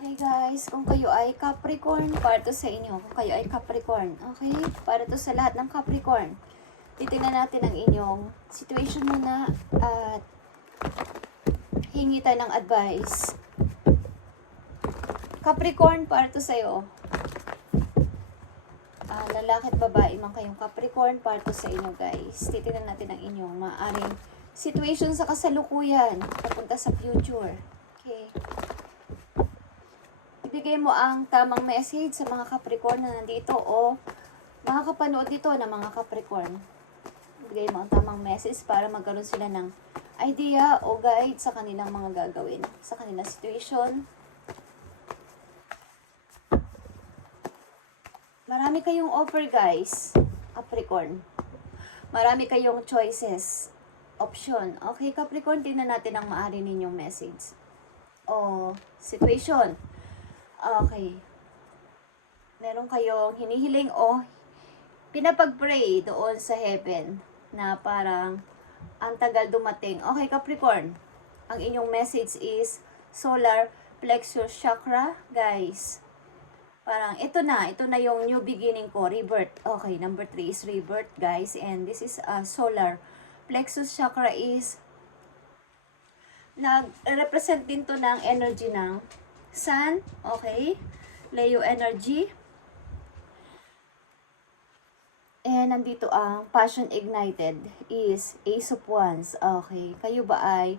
Okay guys, kung kayo ay Capricorn, para to sa inyo. Kung kayo ay Capricorn, okay? Para to sa lahat ng Capricorn. Titingnan natin ang inyong situation muna at hingi tayo ng advice. Capricorn, para to sa'yo. Lalaki at babae man kayong Capricorn, para to sa inyo guys. Titingnan natin ang inyong maaaring situation sa kasalukuyan, papunta sa future. Okay. Ibigay mo ang tamang message sa mga Capricorn na nandito o mga kapanood dito na mga Capricorn. Ibigay mo ang tamang message para magkaroon sila ng idea o guide sa kanilang mga gagawin, sa kanilang situation. Marami kayong offer guys, Capricorn. Marami kayong choices, option. Okay, Capricorn, tingnan natin ang maaari ninyong message o situation. Okay. Meron kayong hinihiling o pinapag-pray doon sa heaven na parang ang tagal dumating. Okay, Capricorn. Ang inyong message is solar plexus chakra, guys. Parang ito na yung new beginning ko, rebirth. Okay, number 3 is rebirth, guys. And this is solar plexus chakra is nag-represent din to ng energy ng Sun, okay? Leo energy. And nandito ang passion ignited is Ace of Wands. Okay, kayo ba ay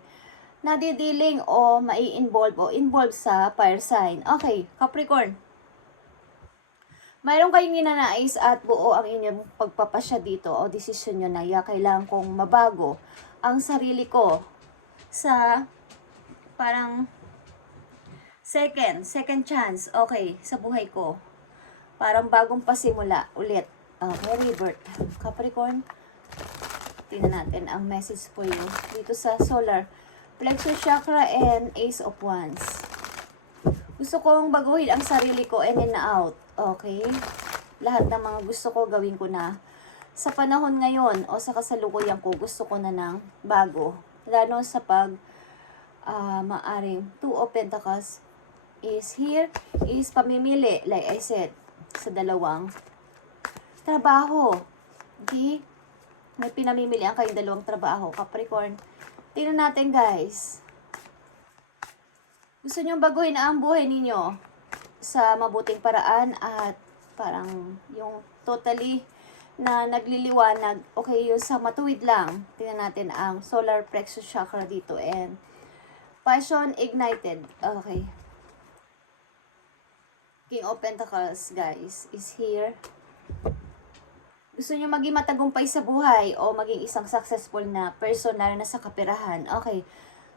nadidealing o mai-involve o involved sa fire sign? Okay, Capricorn. Mayroon kayong ninanais at buo ang inyong pagpapasya dito o desisyon nyo na kailangan kong mabago ang sarili ko sa parang second chance, okay, sa buhay ko. Parang bagong pasimula ulit. Okay, rebirth. Capricorn, tingnan natin ang message for you dito sa solar plexus chakra and Ace of Wands. Gusto kong baguhin ang sarili ko and in out. Okay? Lahat ng mga gusto ko gawin ko na. Sa panahon ngayon o sa kasalukuyan ko, gusto ko na ng bago. Lalo sa pag maaring Two of Pentacles is here, is pamimili, like I said, sa dalawang trabaho. Okay? May pinamimilian kayong dalawang trabaho, Capricorn. Tingnan natin, guys. Gusto nyo baguhin ang buhay ninyo sa mabuting paraan at parang yung totally na nagliliwanag, okay, yung sa matuwid lang. Tingnan natin ang solar plexus chakra dito and passion ignited. Okay. King of Pentacles, guys, is here. Gusto nyo maging matagumpay sa buhay o maging isang successful na person na nasa kaperahan. Okay.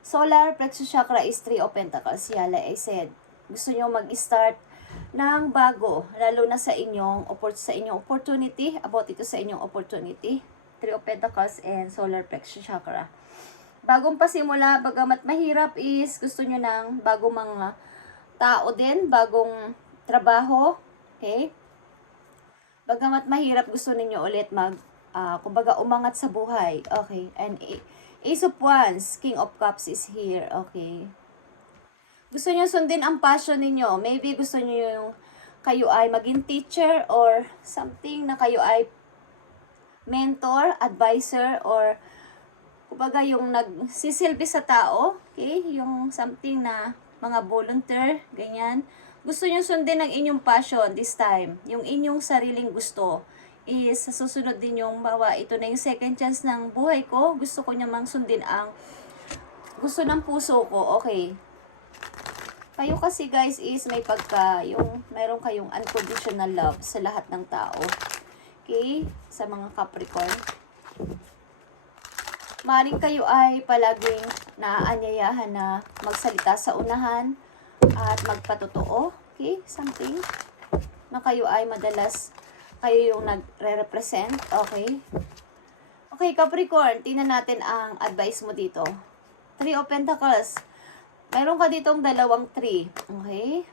Solar plexus chakra is 3 of Pentacles. Yeah, like I said. Gusto nyo mag-start ng bago, lalo na sa inyong opportunity, about ito sa inyong opportunity. 3 of Pentacles and solar plexus chakra. Bagong pasimula, bagamat mahirap is gusto nyo ng bagong mga tao din, bagong trabaho, okay? Bagamat mahirap, gusto ninyo ulit kumbaga umangat sa buhay, okay? And Ace of Wands, King of Cups is here, okay? Gusto nyo sundin ang passion ninyo. Maybe gusto nyo yung kayo ay maging teacher or something na kayo ay mentor, advisor, or kumbaga yung nagsisilbi sa tao, okay? Yung something na mga volunteer, ganyan. Gusto nyo sundin ang inyong passion this time. Yung inyong sariling gusto is sa susunod din yung bawa, ito na yung second chance ng buhay ko. Gusto ko namang sundin ang gusto ng puso ko, okay? Kayo kasi guys is may mayroon kayong unconditional love sa lahat ng tao. Okay? Sa mga Capricorn. Maaaring kayo ay palaging naaanyayahan na magsalita sa unahan at magpatotoo. Okay? Something na kayo ay madalas kayo yung nagre-represent. Okay? Okay, Capricorn, tingnan natin ang advice mo dito. 3 of Pentacles. Meron ka ditong dalawang 3. Okay?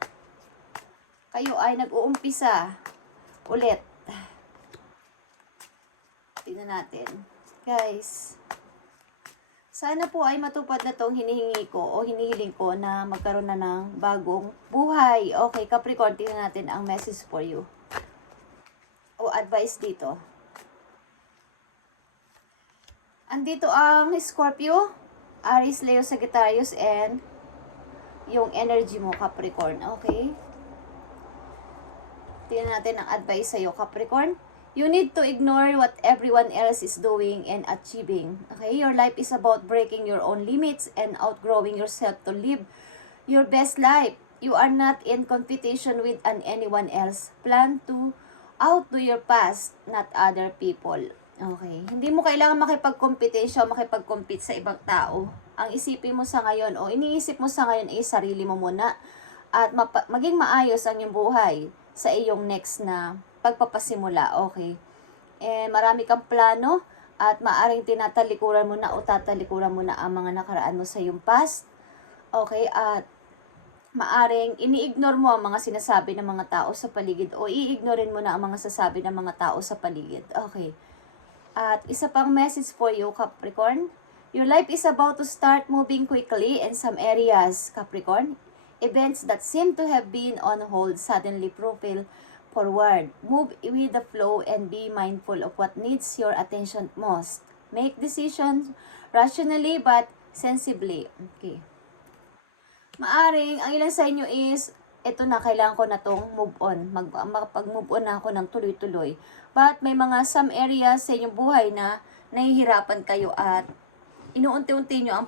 Kayo ay nag-uumpisa ulit. Tingnan natin. Guys, Sana po ay matupad na tong hinihingi ko o hinihiling ko na magkaroon na ng bagong buhay. Okay, Capricorn, tingnan natin ang message for you. O advice dito. Andito ang Scorpio, Aries, Leo, Sagittarius, and yung energy mo, Capricorn. Okay? Tingnan natin ang advice sa'yo, Capricorn. You need to ignore what everyone else is doing and achieving. Okay? Your life is about breaking your own limits and outgrowing yourself to live your best life. You are not in competition with anyone else. Plan to outdo your past, not other people. Okay. Hindi mo kailangan makipag-competition, makipag-compete sa ibang tao. Ang isipin mo sa ngayon o iniisip mo sa ngayon ay sarili mo muna at maging maayos ang iyong buhay sa iyong next na pagpapasimula. Okay. Marami kang plano at maaring tinatalikuran mo na o tatalikuran mo na ang mga nakaraan mo sa iyong past. Okay. At maaring ini-ignore mo ang mga sinasabi ng mga tao sa paligid o i-ignorein mo na ang mga sasabi ng mga tao sa paligid. Okay. At isa pang message for you, Capricorn. Your life is about to start moving quickly in some areas, Capricorn. Events that seem to have been on hold suddenly propel forward. Move with the flow and be mindful of what needs your attention most. Make decisions rationally but sensibly. Okay. Maaring, ang ilan sa inyo is, eto na, kailangan ko na tong move on. Mag-move on na ako ng tuloy-tuloy. But may mga some areas sa inyong buhay na nahihirapan kayo at inuunti-unti nyo ang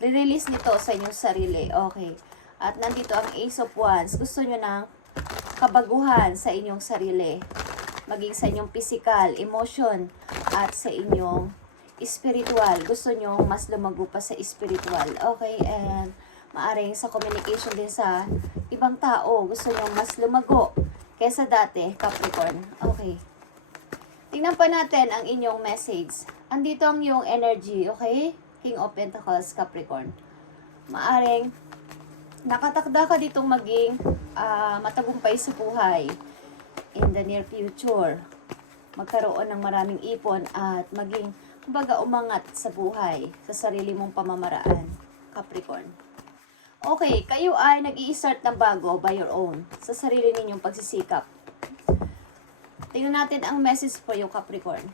release nito sa inyong sarili. Okay. At nandito ang Ace of Wands. Gusto nyo ng kabaguhan sa inyong sarili. Maging sa inyong physical, emotion, at sa inyong spiritual. Gusto nyo mas lumago pa sa spiritual. Okay. And maaring sa communication din sa ibang tao. Gusto nyo mas lumago kesa dati, Capricorn. Okay. Tingnan pa natin ang inyong message. Andito ang iyong energy, okay? King of Pentacles, Capricorn. Maaring nakatakda ka ditong maging matagumpay sa buhay in the near future. Magkaroon ng maraming ipon at maging, kumbaga, umangat sa buhay, sa sarili mong pamamaraan, Capricorn. Okay, kayo ay nag-i-start ng bago by your own, sa sarili ninyong pagsisikap. Tingnan natin ang message for you, Capricorn.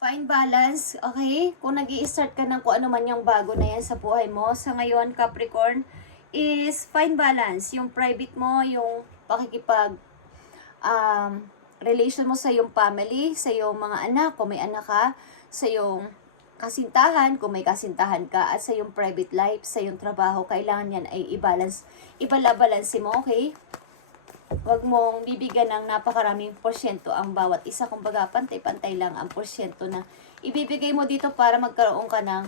Find balance, okay? Kung nag-i-start ka ng kung ano man yung bago na yan sa buhay mo, sa ngayon, Capricorn, is find balance. Yung private mo, yung pakikipag relation mo sa yung family, sa yung mga anak, kung may anak ka, sa yung kasintahan, kung may kasintahan ka, at sa yung private life, sa yung trabaho, kailangan yan ay i-balance, ibalabalansi mo, okay? Huwag mong bibigyan ng napakaraming porsyento ang bawat isa. Kumbaga, pantay-pantay lang ang porsyento na ibibigay mo dito para magkaroon ka ng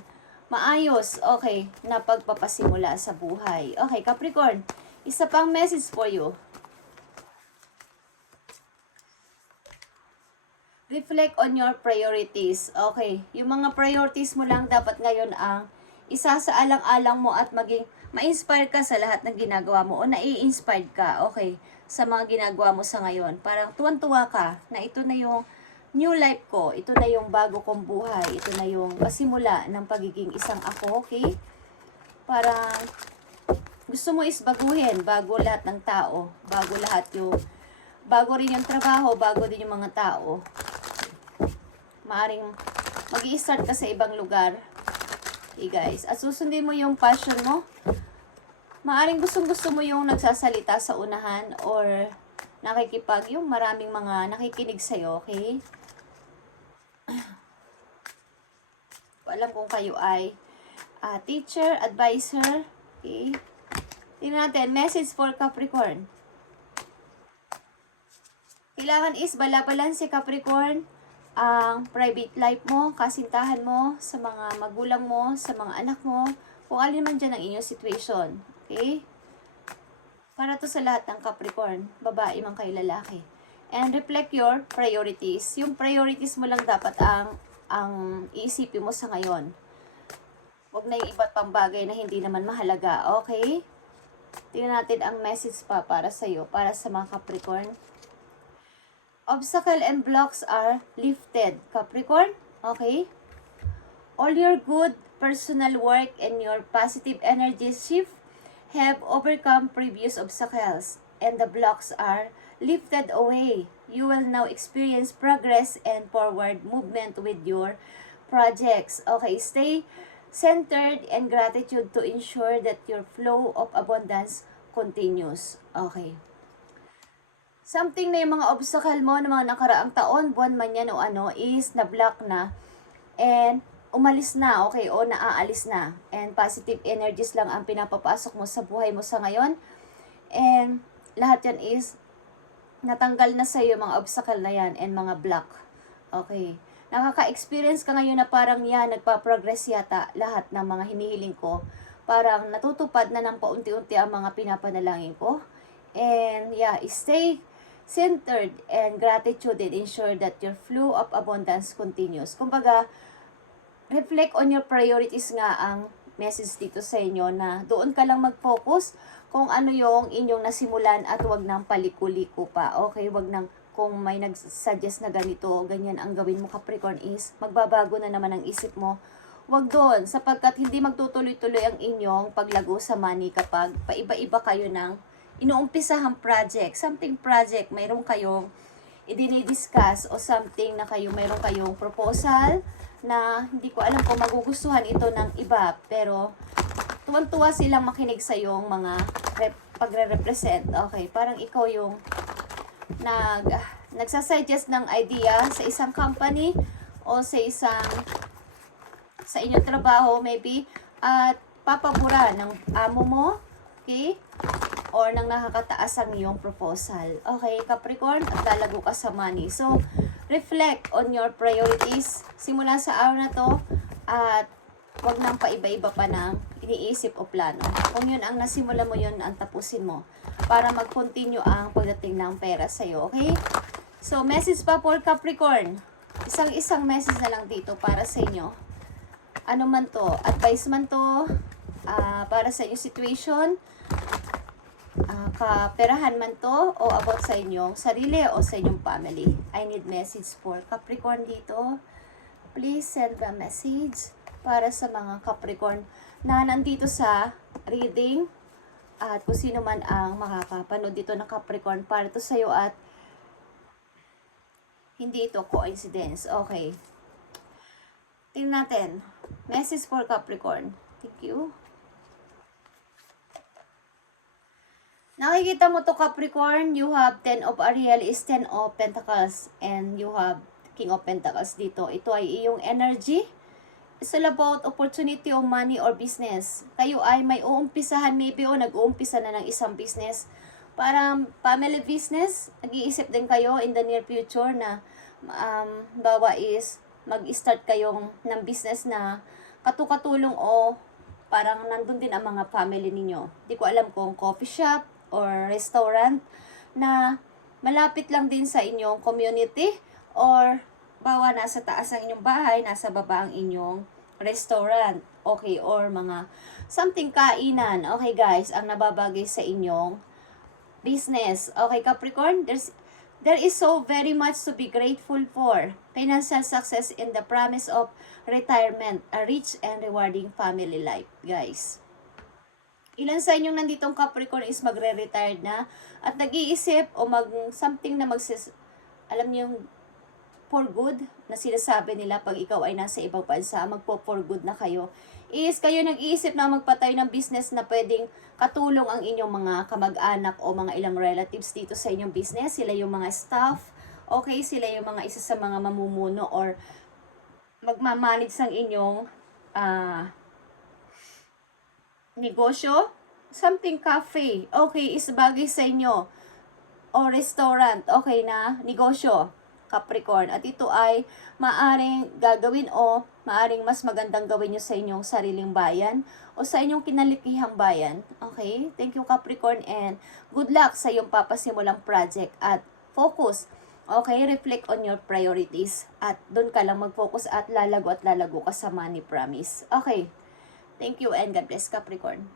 maayos, okay, na pagpapasimula sa buhay. Okay, Capricorn, isa pang message for you. Reflect on your priorities. Okay, yung mga priorities mo lang dapat ngayon ang isa sa alang-alang mo at maging ma-inspire ka sa lahat ng ginagawa mo o nai-inspired ka, okay, sa mga ginagawa mo sa ngayon. Parang tuwan-tuwa ka na ito na yung new life ko, ito na yung bago kong buhay, ito na yung pasimula ng pagiging isang ako, okay? Parang gusto mo is baguhin, bago lahat ng tao, bago rin yung trabaho, bago din yung mga tao. Maaring mag-i-start ka sa ibang lugar. Okay guys, at susundin mo yung passion mo. Maaring gustong-gusto mo yung nagsasalita sa unahan or yung maraming mga nakikinig sa'yo, okay? Alam kung kayo ay teacher, advisor, okay? Tingnan natin, message for Capricorn. Kailangan is balabalan si Capricorn ang private life mo, kasintahan mo, sa mga magulang mo, sa mga anak mo, kung alin man dyan ang inyong situation. Okay? Para to sa lahat ng Capricorn, babae man kay lalaki. And reflect your priorities. Yung priorities mo lang dapat ang iisipin mo sa ngayon. Huwag na yung iba't pang bagay na hindi naman mahalaga. Okay? Tingnan natin ang message pa para sa iyo, para sa mga Capricorn. Obstacle and blocks are lifted, Capricorn. Okay? All your good personal work and your positive energy shift have overcome previous obstacles, and the blocks are lifted away. You will now experience progress and forward movement with your projects. Okay, stay centered and gratitude to ensure that your flow of abundance continues. Okay. Something na yung mga obstacle mo ng mga nakaraang taon, buwan man yan o ano, is na-block na and umalis na, okay, o naaalis na. And positive energies lang ang pinapapasok mo sa buhay mo sa ngayon. And lahat yan is natanggal na sa iyo mga obstacle na yan and mga block. Okay. Nakaka-experience ka ngayon na parang yan, nagpa-progress yata lahat ng mga hinihiling ko. Parang natutupad na ng paunti-unti ang mga pinapanalangin ko. And yeah, stay centered and gratitude and ensure that your flow of abundance continues. Kumbaga, reflect on your priorities nga ang message dito sa inyo na doon ka lang mag-focus kung ano yung inyong nasimulan at wag nang paliku-liku pa. Okay, wag nang kung may nag-suggest na ganito, ganyan ang gawin mo Capricorn is magbabago na naman ang isip mo. Wag doon sapagkat hindi magtutuloy-tuloy ang inyong paglago sa money kapag paiba-iba kayo ng inuumpisahang project, something project, mayroon kayong i-discuss o something na mayroon kayong proposal na hindi ko alam kung magugustuhan ito ng iba, pero tuwang-tuwa silang makinig sa yung mga pagre-represent. Okay, parang ikaw yung nagsasuggest ng idea sa isang company o sa inyong trabaho maybe, at papabura ng amo mo, okay? Or nang nakakataas ang iyong proposal. Okay, Capricorn, at lalago ka sa money. So, reflect on your priorities simula sa araw na to at wag nang paiba-iba pa ng iniisip o plano. Kung yun ang nasimula mo, yun ang tapusin mo para mag-continue ang pagdating ng pera sa'yo. Okay? So, message pa for Capricorn. Isang message na lang dito para sa inyo. Ano man to, advice man to, para sa inyong situation, kaperahan man to, o about sa inyong sarili o sa inyong family. I need message for Capricorn dito. Please send a message para sa mga Capricorn na nandito sa reading at kung sino man ang makakapanood dito ng Capricorn para to sa'yo at hindi ito coincidence. Okay. Tingnan natin. Message for Capricorn. Thank you. Nakikita mo to Capricorn, you have 10 of Ariel is 10 of Pentacles and you have King of Pentacles dito. Ito ay iyong energy. It's all about opportunity of money or business. Kayo ay may uumpisahan maybe o nag-uumpisa na ng isang business. Parang family business, nag-iisip din kayo in the near future na bawa is mag-start kayong ng business na katukatulong o parang nandun din ang mga family ninyo. Di ko alam kung coffee shop or restaurant na malapit lang din sa inyong community or bawa nasa taas ang inyong bahay, nasa baba ang inyong restaurant, okay, or mga something kainan, okay guys, ang nababagay sa inyong business. Okay Capricorn, there is so very much to be grateful for. Financial success in the promise of retirement, a rich and rewarding family life, guys. Ilan sa inyong nanditong Capricorn is magre-retired na at nag-iisip o something na alam niyo yung for good na sinasabi nila pag ikaw ay nasa ibang bansa, magpo-for good na kayo, is kayo nag-iisip na magpatay ng business na pwedeng katulong ang inyong mga kamag-anak o mga ilang relatives dito sa inyong business. Sila yung mga staff, okay, sila yung mga isa sa mga mamumuno or magmamanage ng inyong negosyo, something cafe, okay, is bagay sa inyo, o restaurant, okay na, negosyo, Capricorn, at ito ay maaring gagawin o maaring mas magandang gawin nyo sa inyong sariling bayan o sa inyong kinalikihang bayan, okay, thank you Capricorn and good luck sa iyong papasimulang project at focus, okay, reflect on your priorities at doon ka lang mag-focus at lalago ka sa money promise, okay. Thank you and God bless Capricorn.